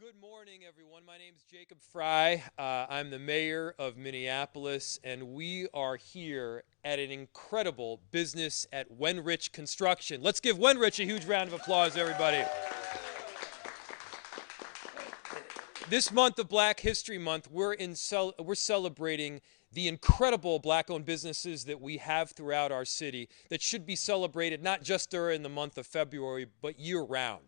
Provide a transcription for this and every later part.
Well, good morning, everyone. My name is Jacob Frey. I'm the mayor of Minneapolis, and we are here at an incredible business at Wenrich Construction. Let's give Wenrich a huge round of applause, everybody. This month of Black History Month, we're celebrating the incredible Black-owned businesses that we have throughout our city that should be celebrated not just during the month of February, but year-round.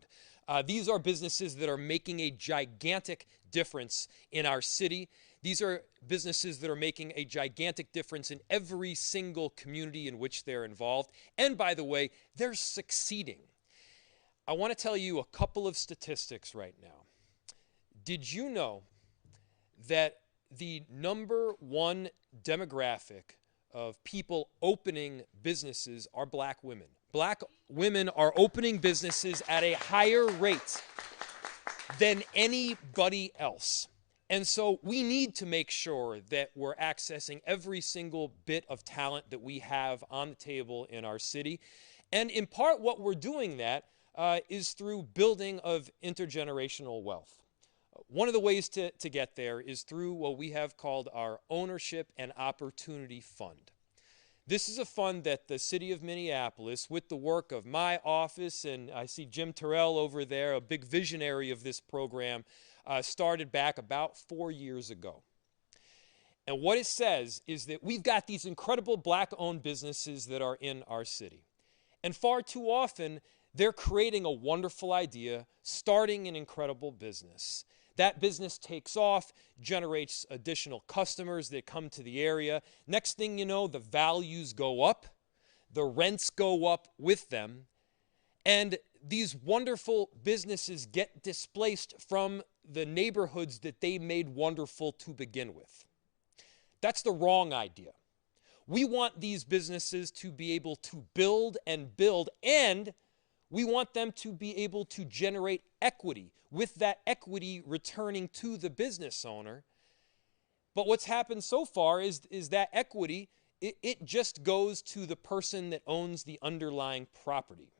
These are businesses that are making a gigantic difference in our city. These are businesses that are making a gigantic difference in every single community in which they're involved. And by the way, they're succeeding. I want to tell you a couple of statistics right now. Did you know that the number one demographic of people opening businesses are Black women? Black women are opening businesses at a higher rate than anybody else. And so we need to make sure that we're accessing every single bit of talent that we have on the table in our city. And in part, what we're doing that is through building of intergenerational wealth. One of the ways to get there is through what we have called our Ownership and Opportunity Fund. This is a fund that the City of Minneapolis, with the work of my office, and I see Jim Terrell over there, a big visionary of this program, started back about 4 years ago. And what it says is that we've got these incredible Black-owned businesses that are in our city. And far too often, they're creating a wonderful idea, starting an incredible business. That business takes off, generates additional customers that come to the area. Next thing you know, the values go up, the rents go up with them, and these wonderful businesses get displaced from the neighborhoods that they made wonderful to begin with. That's the wrong idea. We want these businesses to be able to build, and we want them to be able to generate equity, with that equity returning to the business owner. But what's happened so far is that equity, it just goes to the person that owns the underlying property.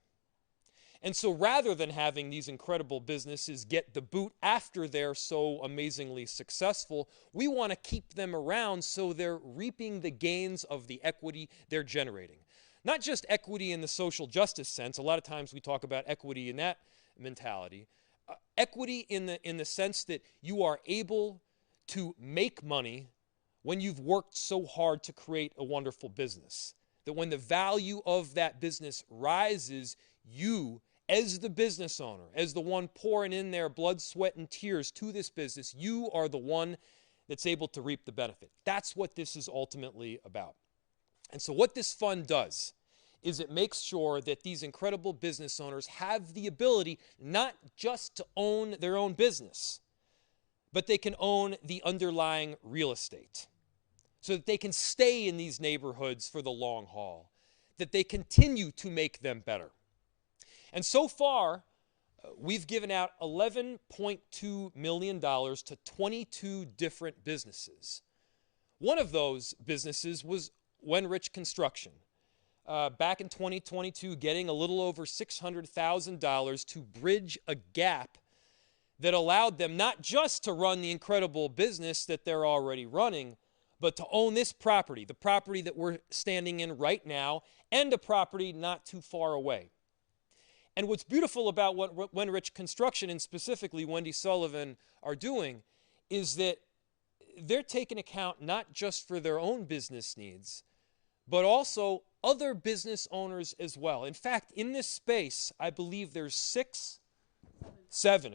And so rather than having these incredible businesses get the boot after they're so amazingly successful, we want to keep them around so they're reaping the gains of the equity they're generating. Not just equity in the social justice sense. A lot of times we talk about equity in that mentality. Equity in the sense that you are able to make money when you've worked so hard to create a wonderful business. That when the value of that business rises, you, as the business owner, as the one pouring in their blood, sweat, and tears to this business, you are the one that's able to reap the benefit. That's what this is ultimately about. And so what this fund does is it makes sure that these incredible business owners have the ability not just to own their own business, but they can own the underlying real estate so that they can stay in these neighborhoods for the long haul, that they continue to make them better. And so far, we've given out $11.2 million to 22 different businesses. One of those businesses was Wenrich Construction. Back in 2022, getting a little over $600,000 to bridge a gap that allowed them not just to run the incredible business that they're already running, but to own this property, the property that we're standing in right now, and a property not too far away. And what's beautiful about what Wenrich Construction, and specifically Wendy Sullivan, are doing is that they're taking account not just for their own business needs, but also other business owners as well. In fact, in this space, I believe there's seven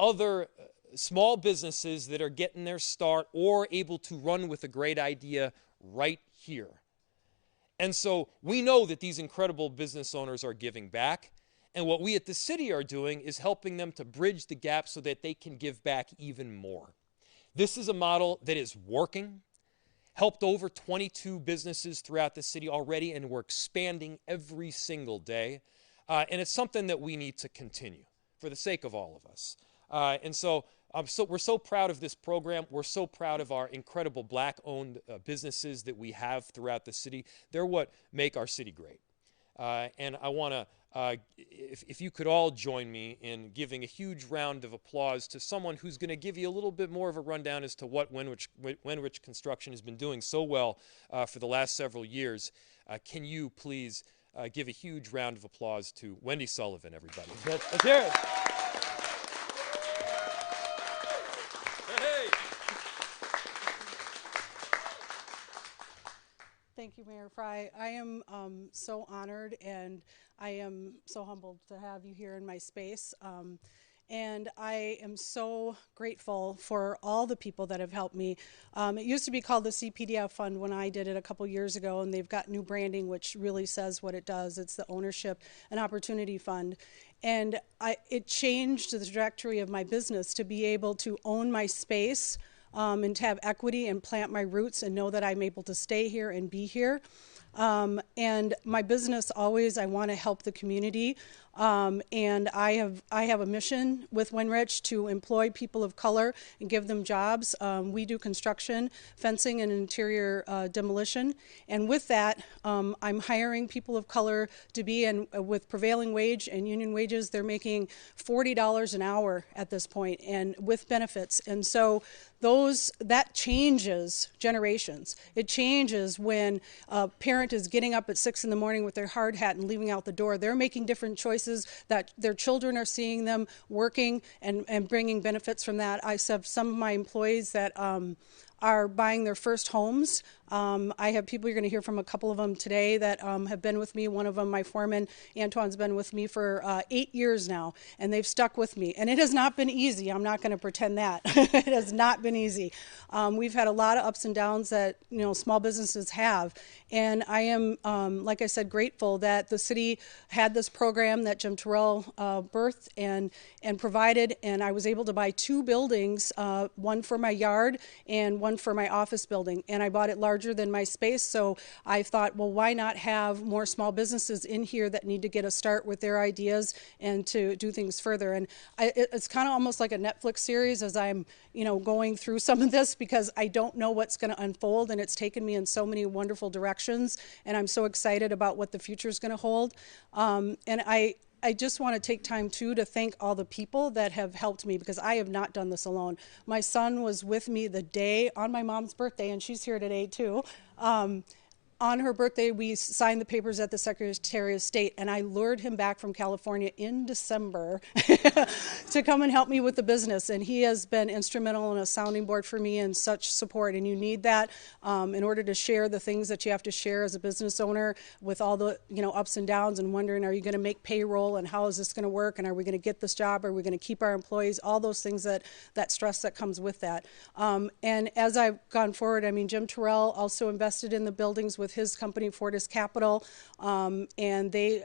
other small businesses that are getting their start or able to run with a great idea right here. And so we know that these incredible business owners are giving back. And what we at the city are doing is helping them to bridge the gap so that they can give back even more. This is a model that is working, helped over 22 businesses throughout the city already, and we're expanding every single day. And it's something that we need to continue for the sake of all of us. And so we're so proud of this program. We're so proud of our incredible Black-owned businesses that we have throughout the city. They're what make our city great. And I want to if you could all join me in giving a huge round of applause to someone who's going to give you a little bit more of a rundown as to what Wenrich Construction has been doing so well for the last several years. Can you please give a huge round of applause to Wendy Sullivan, everybody? Let's hear it. Hey. Thank you, Mayor Frey. I am so honored, and I am so humbled to have you here in my space. And I am so grateful for all the people that have helped me. It used to be called the CPDF Fund when I did it a couple years ago, and they've got new branding, which really says what it does. It's the Ownership and Opportunity Fund. And it changed the trajectory of my business to be able to own my space and to have equity and plant my roots and know that I'm able to stay here and be here. And my business always, I want to help the community. And I have a mission with Wenrich to employ people of color and give them jobs. We do construction, fencing, and interior demolition. And with that, I'm hiring people of color to be in with prevailing wage and union wages. They're making $40 an hour at this point, and with benefits. And so that changes generations. It changes when a parent is getting up at 6 in the morning with their hard hat and leaving out the door. They're making different choices that their children are seeing them working and bringing benefits from that. I have some of my employees that are buying their first homes. I have people, you're going to hear from a couple of them today that have been with me. One of them, my foreman, Antoine's been with me for 8 years now, and they've stuck with me. And it has not been easy. I'm not going to pretend that. It has not been easy. We've had a lot of ups and downs that small businesses have. And I am, like I said, grateful that the city had this program that Jim Terrell birthed and provided, and I was able to buy 2 buildings, one for my yard and one for my office building. And I bought it larger than my space, so I thought, well, why not have more small businesses in here that need to get a start with their ideas and to do things further. And it's kind of almost like a Netflix series as I'm going through some of this, because I don't know what's going to unfold, and it's taken me in so many wonderful directions, and I'm so excited about what the future is going to hold. And I just want to take time, too, to thank all the people that have helped me, because I have not done this alone. My son was with me the day on my mom's birthday, and she's here today, too. On her birthday, we signed the papers at the Secretary of State, and I lured him back from California in December to come and help me with the business. And he has been instrumental in a sounding board for me and such support. And you need that in order to share the things that you have to share as a business owner with all the ups and downs and wondering, are you going to make payroll, and how is this going to work, and are we going to get this job, are we going to keep our employees, all those things, that stress that comes with that. And as I've gone forward, I mean, Jim Terrell also invested in the buildings with his company, Fortis Capital, and they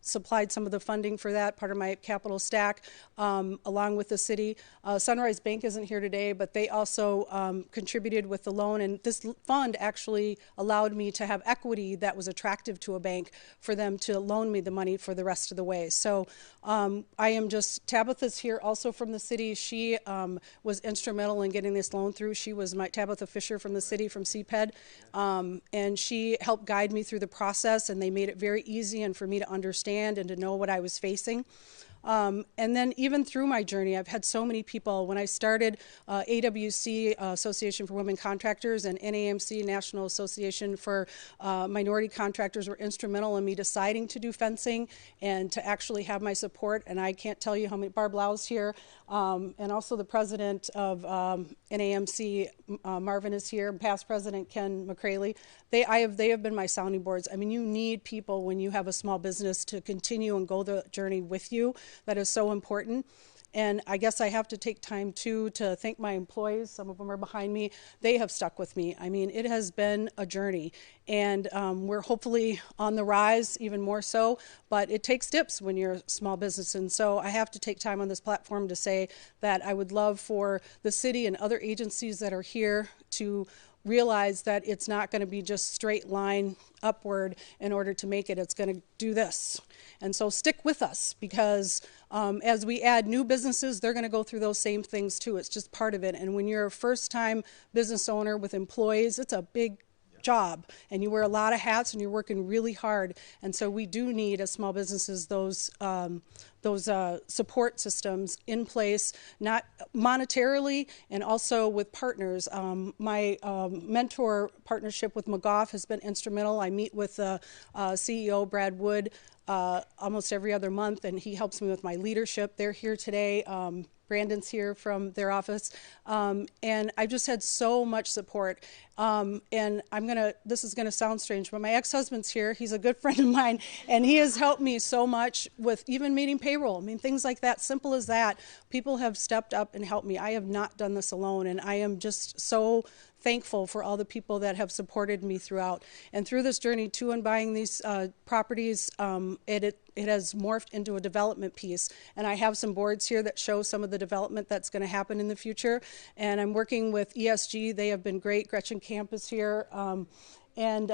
supplied some of the funding for that, part of my capital stack, along with the city. Sunrise Bank isn't here today, but they also contributed with the loan, and this fund actually allowed me to have equity that was attractive to a bank for them to loan me the money for the rest of the way. So I am just, Tabitha's here also from the city. She was instrumental in getting this loan through. She was my Tabitha Fisher from the city, from CPED, and she helped guide me through the process, and they made it very easy and for me to understand and to know what I was facing. And then even through my journey, I've had so many people. When I started AWC, Association for Women Contractors, and NAMC, National Association for Minority Contractors, were instrumental in me deciding to do fencing and to actually have my support. And I can't tell you how many, Barb Lau's here, and also the president of NAMC, Marvin is here, past president Ken McCraley. They have been my sounding boards. I mean, you need people when you have a small business to continue and go the journey with you. That is so important. And I guess I have to take time, too, to thank my employees. Some of them are behind me. They have stuck with me. I mean, it has been a journey. And we're hopefully on the rise, even more so. But it takes dips when you're a small business. And so I have to take time on this platform to say that I would love for the city and other agencies that are here to realize that it's not going to be just straight line upward in order to make it. It's going to do this. And so stick with us, because as we add new businesses, they're going to go through those same things too. It's just part of it. And when you're a first-time business owner with employees, it's a big job, and you wear a lot of hats, and you're working really hard. And so we do need, as small businesses, those support systems in place, not monetarily, and also with partners. My mentor partnership with McGough has been instrumental. I meet with the CEO, Brad Wood, almost every other month, and he helps me with my leadership. They're here today. Brandon's here from their office. And I've just had so much support. And this is gonna sound strange, but my ex-husband's here. He's a good friend of mine, and he has helped me so much with even meeting payroll. I mean, things like that, simple as that. People have stepped up and helped me. I have not done this alone, and I am just so thankful for all the people that have supported me throughout. And through this journey too, and buying these properties, it has morphed into a development piece. And I have some boards here that show some of the development that's going to happen in the future. And I'm working with ESG. They have been great. Gretchen Camp is here. And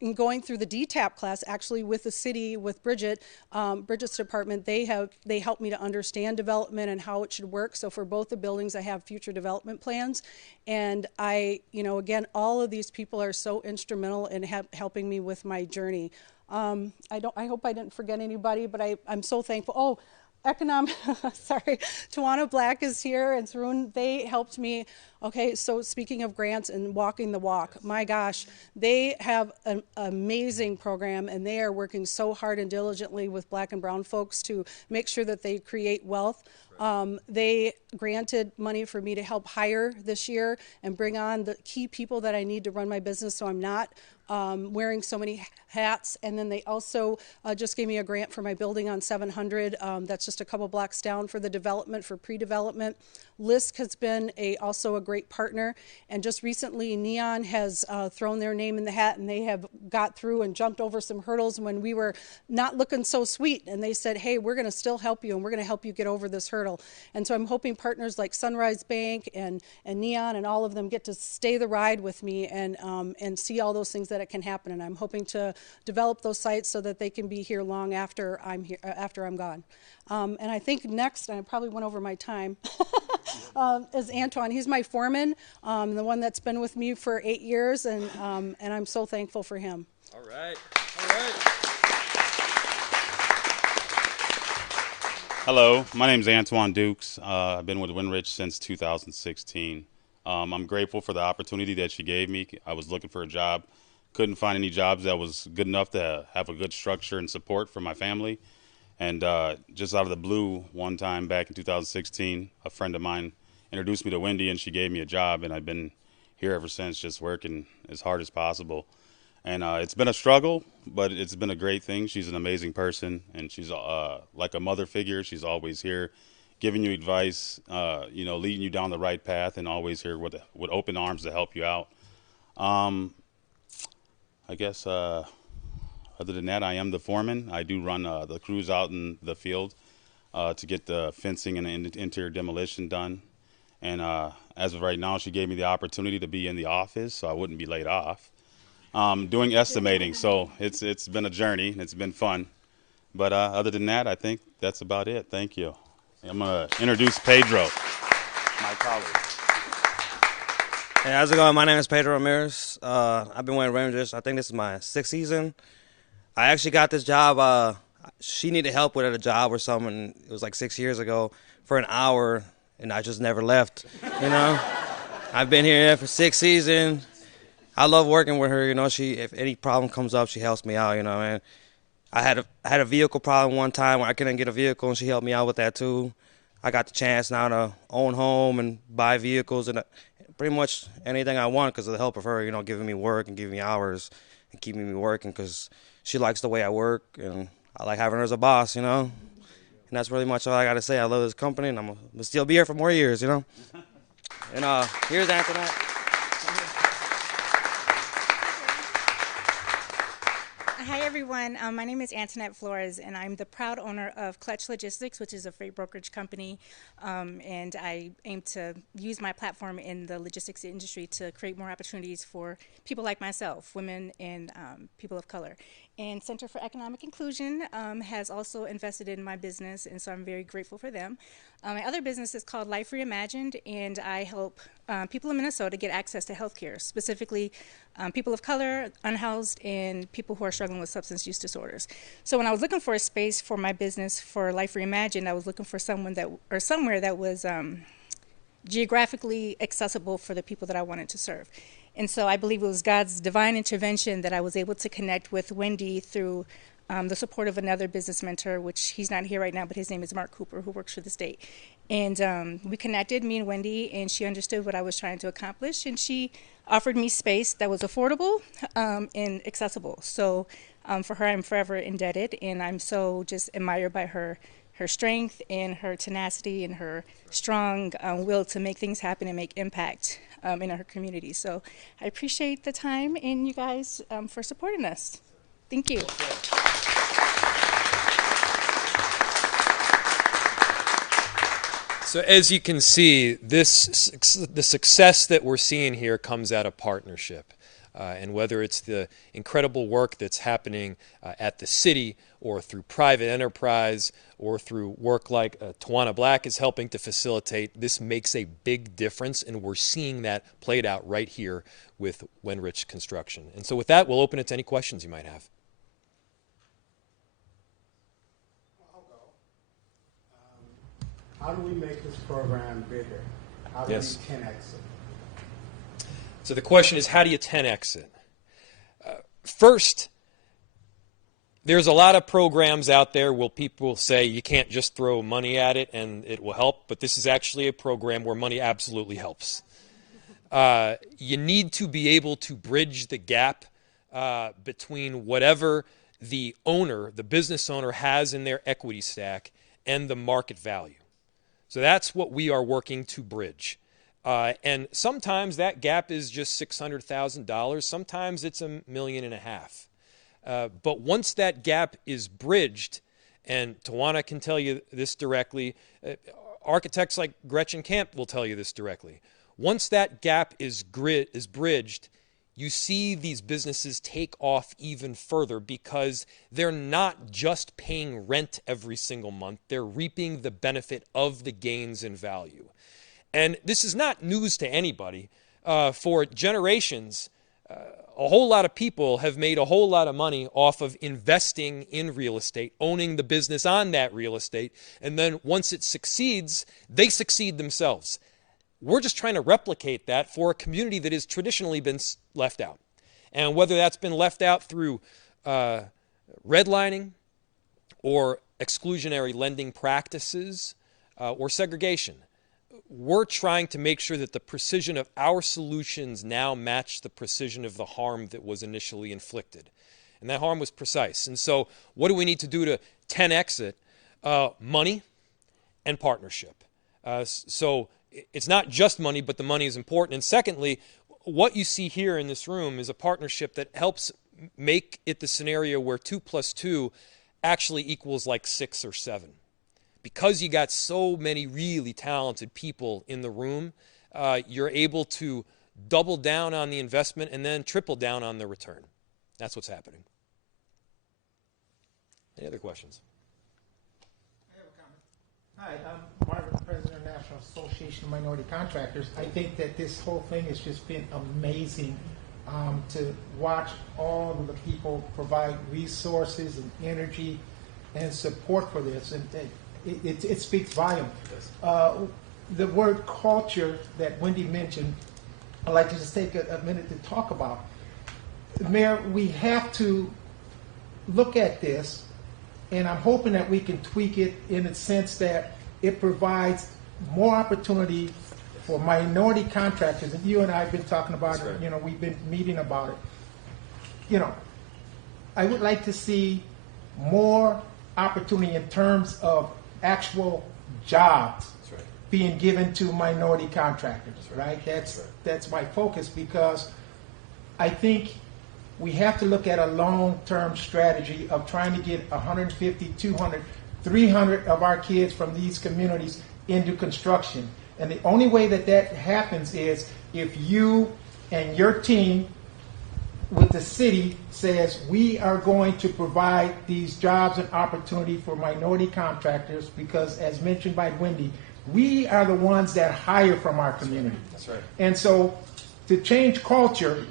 in going through the DTAP class, actually with the city, with Bridget's department, they helped me to understand development and how it should work. So for both the buildings, I have future development plans. And again, all of these people are so instrumental in helping me with my journey. I hope I didn't forget anybody, but I'm so thankful. Oh, sorry, Tawana Black is here, and Sarun, they helped me. Okay, so speaking of grants and walking the walk, my gosh, they have an amazing program, and they are working so hard and diligently with Black and brown folks to make sure that they create wealth. They granted money for me to help hire this year and bring on the key people that I need to run my business, so I'm not wearing so many hats. And then they also just gave me a grant for my building on 700. That's just a couple blocks down for the development, for pre-development. LISC has been also a great partner. And just recently, Neon has thrown their name in the hat, and they have got through and jumped over some hurdles when we were not looking so sweet. And they said, hey, we're going to still help you, and we're going to help you get over this hurdle. And so I'm hoping partners like Sunrise Bank and Neon and all of them get to stay the ride with me and see all those things that it can happen. And I'm hoping to develop those sites so that they can be here long after I'm here, after I'm gone. And I think next, I probably went over my time, is Antoine. He's my foreman, the one that's been with me for 8 years, and I'm so thankful for him. All right. All right. Hello, my name is Antoine Dukes. I've been with Wenrich since 2016. I'm grateful for the opportunity that she gave me. I was looking for a job, couldn't find any jobs that was good enough to have a good structure and support for my family. And just out of the blue, one time back in 2016, a friend of mine introduced me to Wendy, and she gave me a job, and I've been here ever since, just working as hard as possible. And it's been a struggle, but it's been a great thing. She's an amazing person, and she's like a mother figure. She's always here giving you advice, leading you down the right path, and always here with open arms to help you out. I guess other than that, I am the foreman. I do run the crews out in the field to get the fencing and the interior demolition done. And as of right now, she gave me the opportunity to be in the office, so I wouldn't be laid off. Doing estimating, so it's been a journey. It's been fun. But other than that, I think that's about it. Thank you. I'm going to introduce Pedro, my colleague. Hey, how's it going? My name is Pedro Ramirez. I've been with Rangers. I think this is my 6th season. I actually got this job. She needed help with a job or something. It was like 6 years ago for an hour, and I just never left. I've been here for 6 seasons. I love working with her. If any problem comes up, she helps me out. And I had a vehicle problem one time where I couldn't get a vehicle, and she helped me out with that too. I got the chance now to own home and buy vehicles and pretty much anything I want because of the help of her, giving me work and giving me hours and keeping me working because she likes the way I work, and I like having her as a boss, And that's pretty much all I got to say. I love this company, and I'm going to still be here for more years, And here's Antoinette. Hi, everyone. My name is Antoinette Flores, and I'm the proud owner of Clutch Logistics, which is a freight brokerage company. And I aim to use my platform in the logistics industry to create more opportunities for people like myself, women and people of color. And Center for Economic Inclusion has also invested in my business, and so I'm very grateful for them. My other business is called Life Reimagined, and I help people in Minnesota get access to health care, specifically people of color, unhoused, and people who are struggling with substance use disorders. So when I was looking for a space for my business for Life Reimagined, I was looking for somewhere that was geographically accessible for the people that I wanted to serve. And so I believe it was God's divine intervention that I was able to connect with Wendy through the support of another business mentor, which he's not here right now, but his name is Mark Cooper, who works for the state. And we connected, me and Wendy, and she understood what I was trying to accomplish, and she offered me space that was affordable and accessible. So for her, I'm forever indebted, and I'm so just admired by her strength and her tenacity and her strong will to make things happen and make impact in her community. So I appreciate the time and you guys for supporting us. Thank you. So as you can see, the success that we're seeing here comes out of partnership. And whether it's the incredible work that's happening at the city or through private enterprise or through work like Tawana Black is helping to facilitate, this makes a big difference, and we're seeing that played out right here with Wenrich Construction. And so with that, we'll open it to any questions you might have. I'll go. How do we make this program bigger? How do we 10x it? So the question is, how do you 10x it? First, there's a lot of programs out there where people say you can't just throw money at it and it will help, but this is actually a program where money absolutely helps. You need to be able to bridge the gap between whatever the owner, the business owner, has in their equity stack and the market value. So that's what we are working to bridge. And sometimes that gap is just $600,000. Sometimes it's $1.5 million. But once that gap is bridged, and Tawana can tell you this directly, architects like Gretchen Camp will tell you this directly. Once that gap is bridged, you see these businesses take off even further because they're not just paying rent every single month. They're reaping the benefit of the gains in value. And this is not news to anybody. For generations, a whole lot of people have made a whole lot of money off of investing in real estate, owning the business on that real estate, and then once it succeeds, they succeed themselves. We're just trying to replicate that for a community that has traditionally been left out. And whether that's been left out through redlining or exclusionary lending practices or segregation, we're trying to make sure that the precision of our solutions now match the precision of the harm that was initially inflicted. And that harm was precise. And so what do we need to do to 10x it? Money and partnership. So it's not just money, but the money is important. And secondly, what you see here in this room is a partnership that helps make it the scenario where 2 + 2 actually equals like 6 or 7. Because you got so many really talented people in the room, you're able to double down on the investment and then triple down on the return. That's what's happening. Any other questions? I have a comment. Hi, I'm Marvin, President of the National Association of Minority Contractors. I think that this whole thing has just been amazing to watch all of the people provide resources and energy and support for this. And it speaks volume. The word culture that Wendy mentioned, I'd like to just take a minute to talk about. Mayor, we have to look at this, and I'm hoping that we can tweak it in the sense that it provides more opportunity for minority contractors. And you and I have been talking about it, you know, we've been meeting about it. You know, I would like to see more opportunity in terms of actual jobs being given to minority contractors, right? That's my focus, because I think we have to look at a long-term strategy of trying to get 150, 200, 300 of our kids from these communities into construction. And the only way that that happens is if you and your team with the city says we are going to provide these jobs and opportunity for minority contractors because, as mentioned by Wendy, we are the ones that hire from our community. That's right. And so to change culture,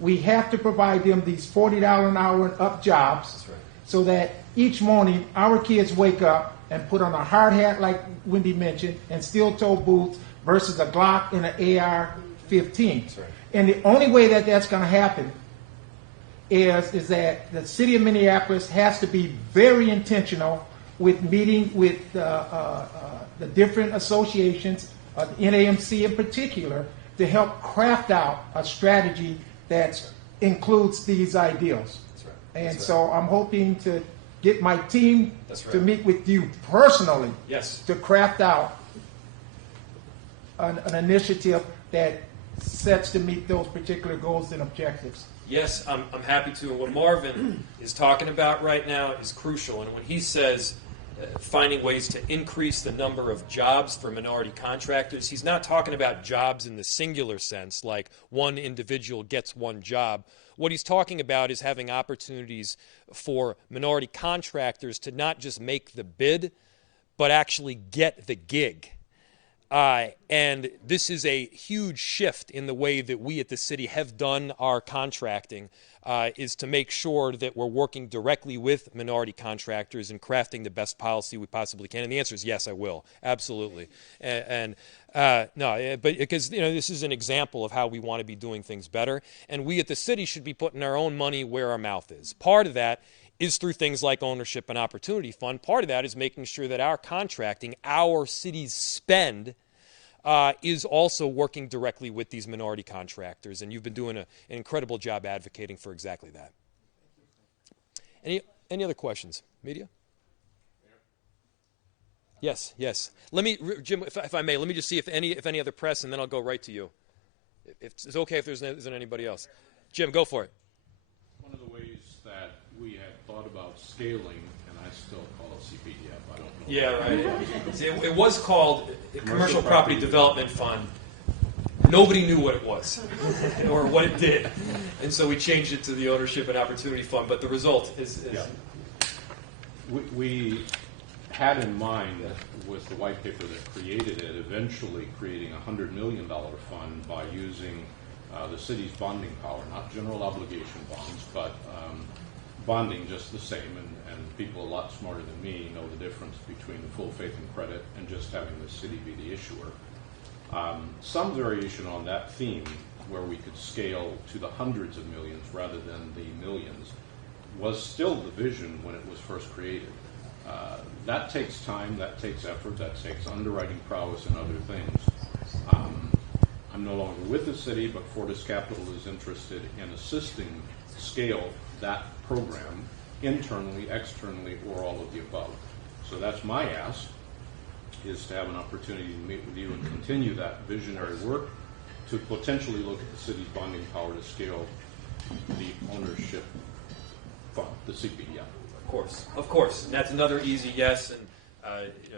we have to provide them these $40 an hour and up jobs. That's right. So that each morning our kids wake up and put on a hard hat like Wendy mentioned and steel-toe boots versus a Glock and an AR-15. That's right. And the only way that that's going to happen is that the city of Minneapolis has to be very intentional with meeting with the different associations, NAMC in particular, to help craft out a strategy that includes these ideals. That's right. And That's so I'm hoping to get my team That's right. to meet with you personally Yes. to craft out an initiative that sets to meet those particular goals and objectives. Yes, I'm happy to. And what Marvin is talking about right now is crucial. And when he says finding ways to increase the number of jobs for minority contractors, he's not talking about jobs in the singular sense, like one individual gets one job. What he's talking about is having opportunities for minority contractors to not just make the bid, but actually get the gig. And this is a huge shift in the way that we at the city have done our contracting, is to make sure that we're working directly with minority contractors and crafting the best policy we possibly can. And the answer is yes, I will. Absolutely. But because, you know, this is an example of how we want to be doing things better. And we at the city should be putting our own money where our mouth is. Part of that is through things like Ownership and Opportunity Fund. Part of that is making sure that our contracting, our city's spend, is also working directly with these minority contractors. And you've been doing an incredible job advocating for exactly that. Any other questions? Media? Yes, yes. Let me, Jim, if I may, let me just see if any other press, and then I'll go right to you. If it's okay if there isn't anybody else. Jim, go for it. One of the ways that we had thought about scaling, and I still call it CPDF, I don't know. Yeah, right. See, it was called Commercial Property Development Fund. Nobody knew what it was or what it did. And so we changed it to the Ownership and Opportunity Fund, but the result is yeah. We had in mind with the white paper that created it, eventually creating a $100 million fund by using the city's bonding power, not general obligation bonds, but bonding just the same, and people a lot smarter than me know the difference between the full faith and credit and just having the city be the issuer. Some variation on that theme where we could scale to the hundreds of millions rather than the millions was still the vision when it was first created. That takes time, that takes effort, that takes underwriting prowess and other things. I'm no longer with the city, but Fortis Capital is interested in assisting scale that program internally, externally, or all of the above. So that's my ask, is to have an opportunity to meet with you and continue that visionary work to potentially look at the city's bonding power to scale the ownership fund, the CPDF. Of course. And that's another easy yes. And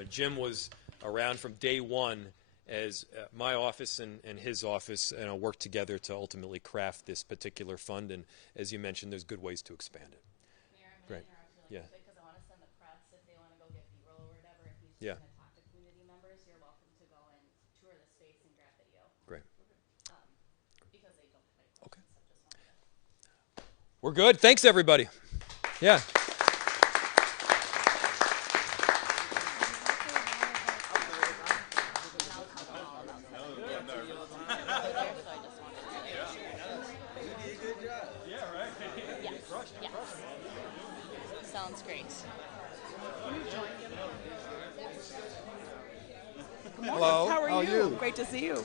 Jim was around from day one as my office and his office worked together to ultimately craft this particular fund. And as you mentioned, there's good ways to expand it. Mayor, Great. Yeah. Yeah. Because I want to send the press if they want to go get B-roll or whatever. If he's Yeah. going to talk to community members, you're welcome to go and tour the space and grab video. Great. Because they don't have any questions. Okay. So just wanted to. We're good. Thanks, everybody. Yeah. Sounds great. Hello. How are you? Great to see you.